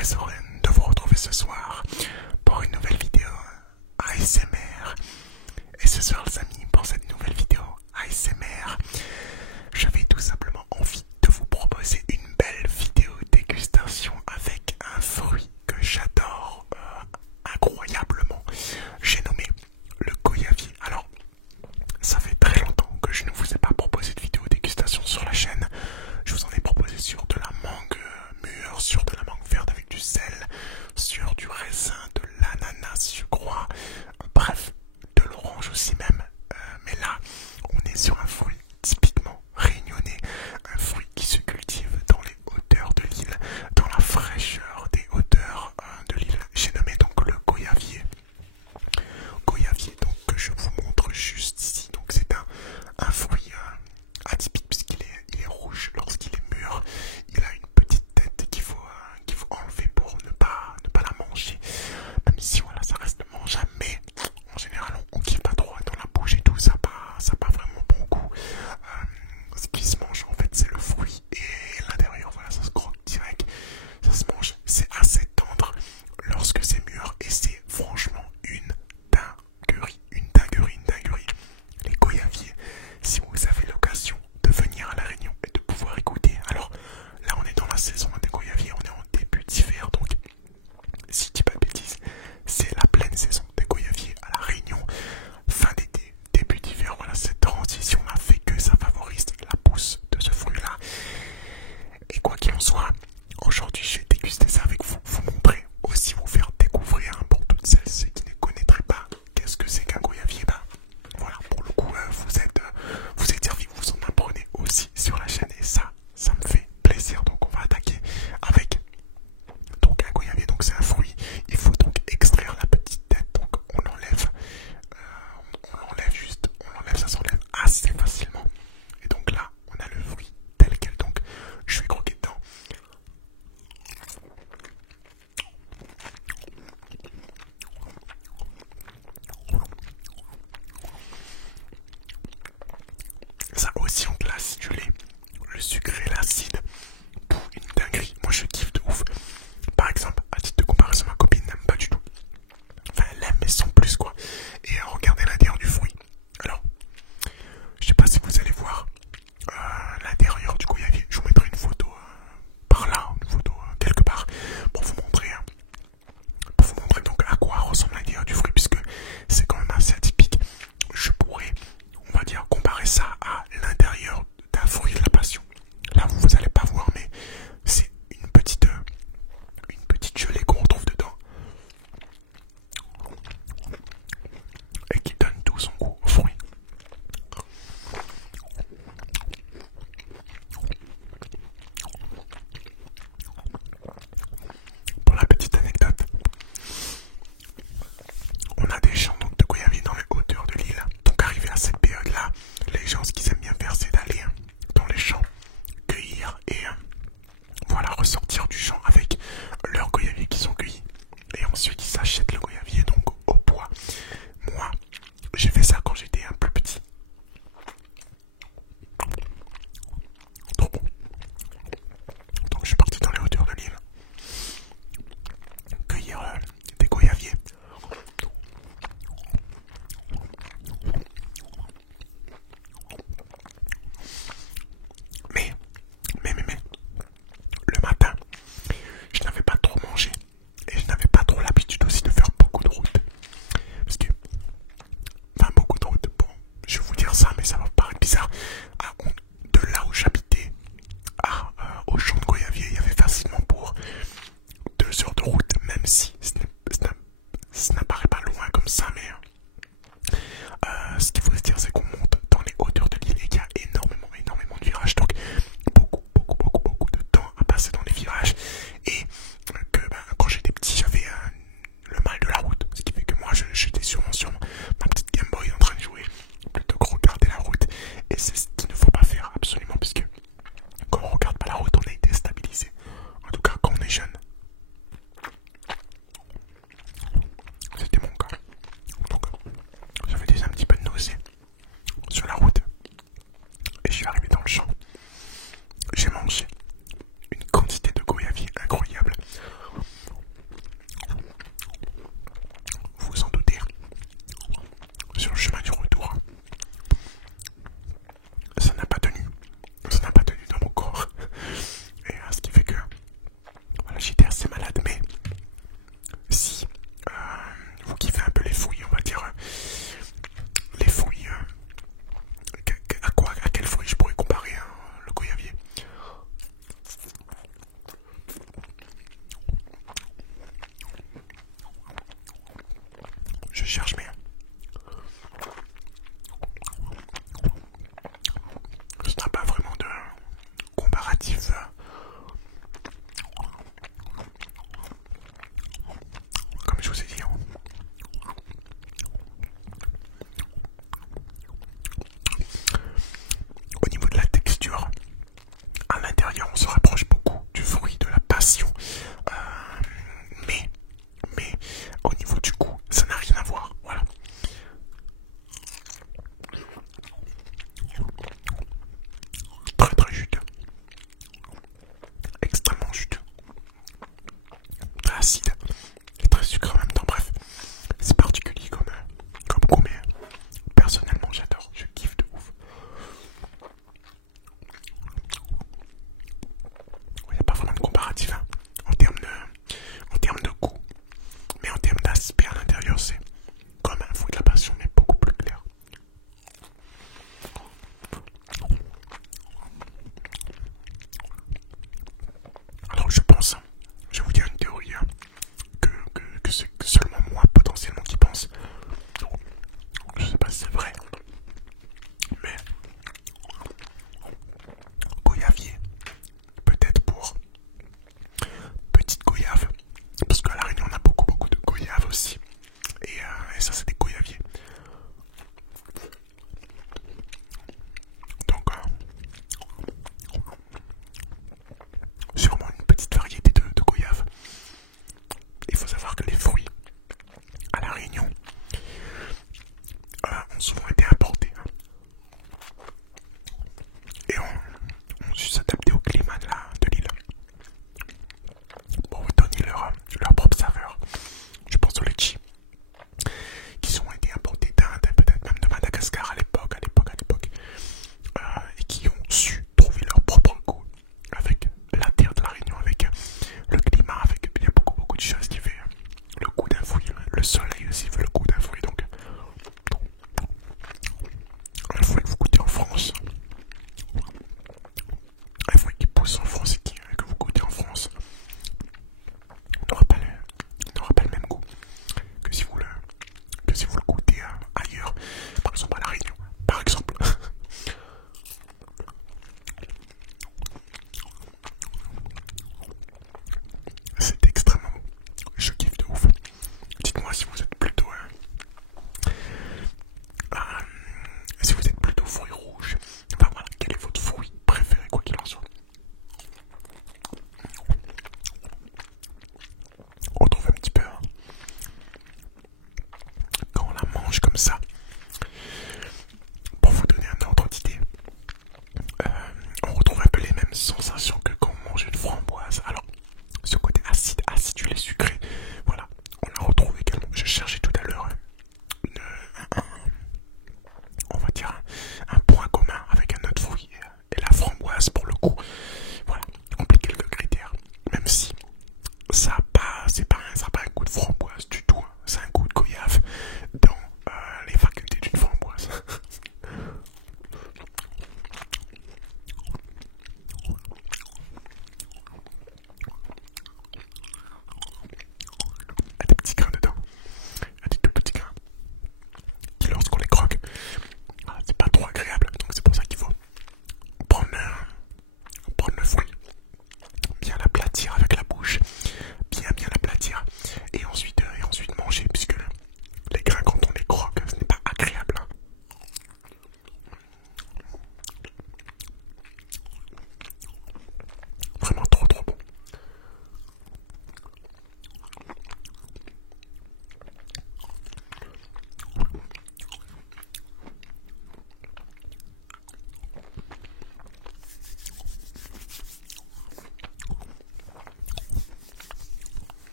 très heureux de vous retrouver ce soir pour une nouvelle vidéo ASMR. Et ce soir les amis, pour cette nouvelle vidéo ASMR, j'avais tout simplement envie de vous proposer une belle vidéo dégustation avec un fruit que j'adore incroyablement. J'ai nommé le goyavier. Alors, ça fait très longtemps que je ne vous ai pas proposé de vidéo dégustation sur la chaîne. Je vous en ai proposé sur de la mangue mûre, sur de la mangue verte avec du sel, cherche, mais ce n'a pas vraiment de comparatif. Comme je vous ai dit. Au niveau de la texture, à l'intérieur, on se rapproche beaucoup du fruit, de la passion. Mais au niveau du goût, ça n'a rien à voir. Voilà. Très très juteux. Extrêmement juteux. Très acide. Et très sucré en même temps. Bref, c'est particulier comme goût, mais personnellement j'adore. Je kiffe de ouf. Il n'y a pas vraiment de comparatif hein, en termes de goût. Mais en termes d'aspect à l'intérieur, c'est comme un fruit de la passion, mais beaucoup plus clair. Alors je pense, je vais vous dire une théorie hein, que c'est seulement moi potentiellement qui pense. Je sais pas si c'est vrai, mais goyavier, peut-être pour petite goyave, parce qu'à La Réunion on a beaucoup de goyaves aussi, et ça c'est des goyaviers. Donc sûrement une petite variété de goyave. Il faut savoir que les fruits à La Réunion ont souvent été importés hein, et ont su s'adapter au climat de l'île pour donner leur propre saveur. Je pense aux litchis qui ont été importés d'Inde, peut-être même de Madagascar à l'époque, et qui ont su trouver leur propre goût avec la terre de La Réunion, avec le climat, avec il y a beaucoup de choses qui fait le goût d'un fruit. Le soleil aussi fait le goût d'un fruit, donc un fruit que vous goûtez en France, un fruit qui pousse en France et que vous goûtez en France n'aura pas le même goût que si vous le goûtez ailleurs, par exemple à La Réunion, par exemple. C'est extrêmement bon. Je kiffe de ouf. Dites-moi si vous êtes plutôt si vous êtes plutôt fruits rouges. Enfin voilà, quel est votre fruit préféré quoi qu'il en soit. On retrouve un petit peu hein, quand on la mange comme ça. Pour vous donner un ordre d'idée, on retrouve un peu les mêmes sensations que quand on mange une framboise. Alors, ce côté acide, acidulé, sucré, voilà, on la retrouve également. Je cherchais tout à l'heure on va dire un point commun avec un autre fruit et la framboise pour le coup. Voilà, on remplit quelques critères, même si ça n'a pas un goût de framboise